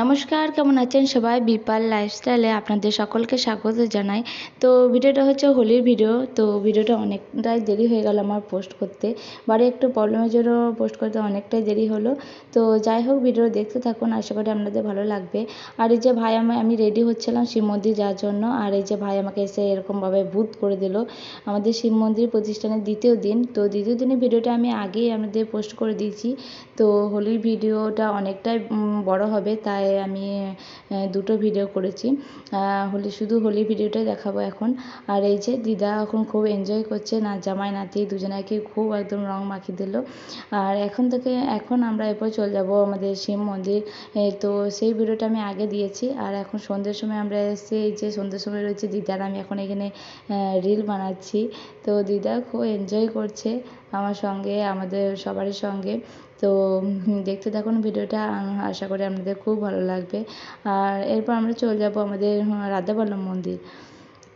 নমস্কার, কেমন আছেন সবাই? বিপাল লাইফস্টাইলে আপনাদের সকলকে স্বাগত জানাই। তো ভিডিওটা হচ্ছে হোলির ভিডিও। তো ভিডিওটা অনেকটাই দেরি হয়ে গেল আমার পোস্ট করতে, বাড়ি একটু প্রবলেমের জন্য পোস্ট করতে অনেকটাই দেরি হলো। তো যাই হোক, ভিডিও দেখতে থাকুন, আশা করি আপনাদের ভালো লাগবে। আর এই যে ভাই আমি রেডি হচ্ছিলাম শিব মন্দির যাওয়ার জন্য, আর এই যে ভাই আমাকে এসে এরকমভাবে ভূত করে দিল। আমাদের শিব মন্দির প্রতিষ্ঠানের দ্বিতীয় দিন, তো দ্বিতীয় দিনের ভিডিওটা আমি আগেই আমাদের পোস্ট করে দিয়েছি। তো হোলির ভিডিওটা অনেকটাই বড় হবে, তাই আমি দুটো ভিডিও করেছি। শুধু হোলি ভিডিওটাই দেখাবো এখন। আর এই যে দিদা এখন খুব এনজয় করছে, না জামাই নাতি দুজনাকে খুব একদম রং মাখিয়ে দিল। আর এখন আমরা এরপর চলে যাব আমাদের শিব মন্দির। তো সেই ভিডিওটা আমি আগে দিয়েছি। আর এখন সন্ধ্যের সময় আমরা এসে এই যে সন্ধ্যের সময় রয়েছে দিদার, আমি এখন এখানে রিল বানাচ্ছি। তো দিদা খুব এনজয় করছে আমার সঙ্গে, আমাদের সবারই সঙ্গে। তো দেখতে থাকুন ভিডিওটা, আশা করি আপনাদের খুব ভালো লাগবে। আর এরপর আমরা চলে যাব আমাদের রাধাবল্লভ মন্দির।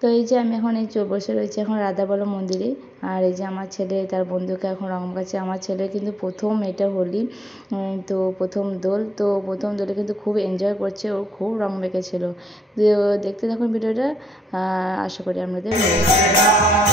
তো এই যে আমি এখন বসে রয়েছি এখন রাধাবল্লভ মন্দিরে। আর এই যে আমার ছেলে তার বন্ধুকে এখন রং মাখাচ্ছে। আমার ছেলে কিন্তু প্রথম এটা হোলি, তো প্রথম দোল, তো প্রথম দোলে কিন্তু খুব এনজয় করছে, ও খুব রং মেখেছিল। দেখতে থাকুন ভিডিওটা, আশা করি আপনাদের ভালো লাগবে।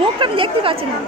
মুখটা দেখতে পাচ্ছি না।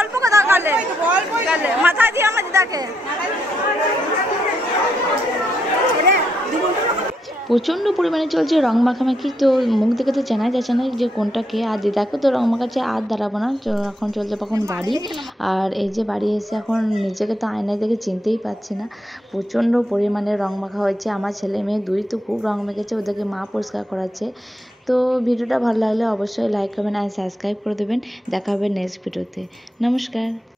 অল্প কথা গেলে মাথা দিয়ে আমার দিদাকে প্রচণ্ড পরিমাণে চলছে রং মাখামাখি। তো মুখ দেখে তো জানাই যাচ্ছে না যে কোনটা কে। আর দিদাকে তো রং মাখাচ্ছে, আর দাঁড়াবো না, এখন চলছে এখন বাড়ি। আর এই যে বাড়ি এসে এখন নিজেকে তো আয়নায় দেখে চিনতেই পারছি না, প্রচণ্ড পরিমাণে রং মাখা হয়েছে। আমার ছেলে মেয়ে দুই তো খুব রং মেখেছে, ওদেরকে মা পরিষ্কার করাচ্ছে। তো ভিডিওটা ভালো লাগলে অবশ্যই লাইক কমেন্ট আর সাবস্ক্রাইব করে দেবেন। দেখা হবে নেক্সট ভিডিওতে। নমস্কার।